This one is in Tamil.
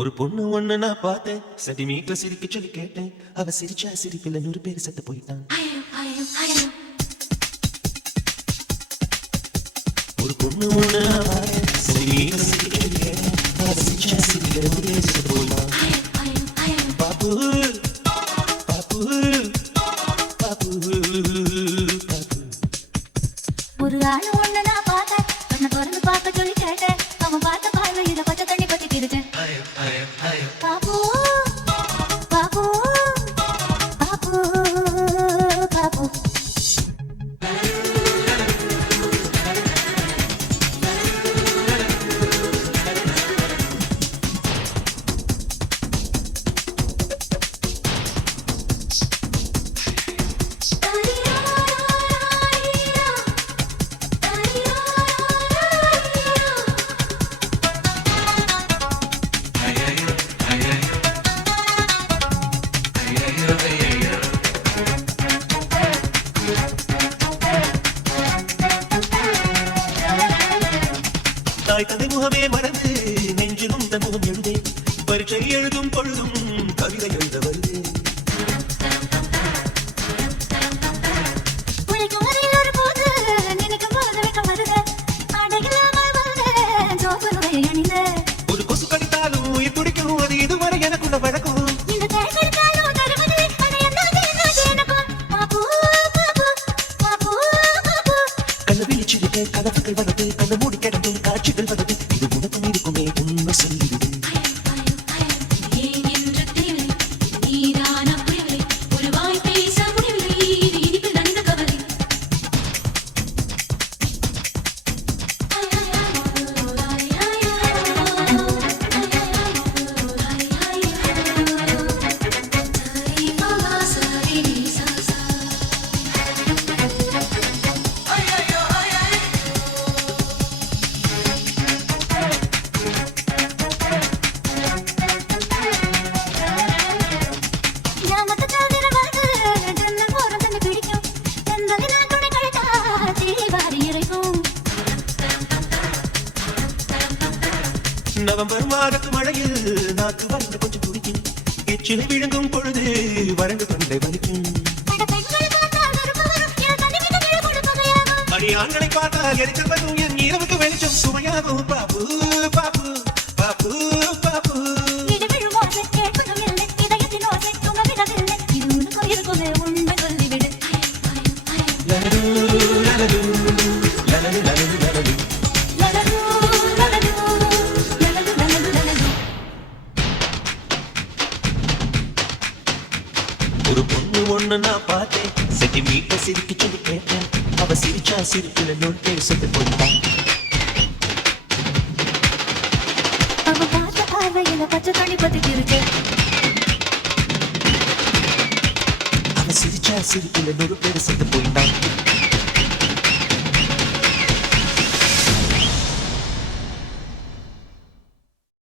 ஒரு பொண்ணு ஒண்ணு நான் பார்த்தேன், சென்டிமீட்டர் சிரிக்க சொல்லி கேட்டேன். அவ சிரிச்சா சிரிப்பில் 100 பேர் செத்து போயிட்டான். ஒரு பொண்ணு ஒண்ணு நான் பார்த்தேன், சென்டிமீட்டர் சிரிக்க சொல்லி கேட்டேன். அவ சிரிச்சா சிரிப்பில் 100 பேர் செத்து போயிட்டான். பாப்பு பாப்பு பாப்பு பாப்பு. ஒரு ஆளு ஒண்ணு நான் பார்த்தேன், கண்ணை திறந்து பார்க்க சொல்லி கேட்டேன். அவன் பார்த்த பார்வையில பச்சை தண்ணி பத்தி கிருச்சேன். பாப்பு பாப்பு பாப்பு பாப்பு. தாய் தந்தை முகமே மறந்து நெஞ்சிலும் தன் முகம் எழுதே. பரீட்சை எழுதும் பொழுதும் கவிதை எழுத வருது. உழைக்கும் வரையில் ஒரு போது நினைக்கும் போது வெட்கம் வருது. அடையில்லாமல் வந்தேன் சோப்பனுடைய அணிந்து. ஒரு கொசு கடித்தாலும் உயிர் துடிக்கும், அது இதுவரை எனக்குள்ள வழக்கம். இந்த தேசத்தாலும் தருவதில்லை, அதை என்னாது என்னாது எனக்கும். பாப்பு பாப்பு பாப்பு பாப்பு. கண்ணு விழிச்சிருக்க கதவுகள் வருது, கண்ணு மூடி கிடந்தும் காட்சிகள் வருது. இது உனக்கும் இருக்குமே உண்மை சொல்லிவிடு. நவம்பர் மாதத்து மழையில் நாக்கு வந்து கொஞ்சம் துடிக்கும். எச்சிலை விழுங்கும் பொழுது வறண்டு தொண்டை வலிக்கும். அடியாண்களை பார்த்தால் எரிச்சல் வரும், என் இரவுக்கு வெளிச்சம் சுமையாகும். பாப்பு பாப்பு பாப்பு பாப்பு. லலலு லலலு லலலு லலலு லலலு. ஒரு பொண்ணு ஒண்ணு நான் பார்த்தேன், சென்டிமீட்டர் சிரிக்க சொல்லி கேட்டேன். அவ சிரிச்சா சிரிப்பில் 100 பேர் செத்து போயிட்டான். அவன் பார்த்த பார்வையில பச்சை தண்ணி பத்தி கிருச்சேன். அவ சிரிச்சா சிரிப்பில் 100 பேர் செத்து போயிட்டான்.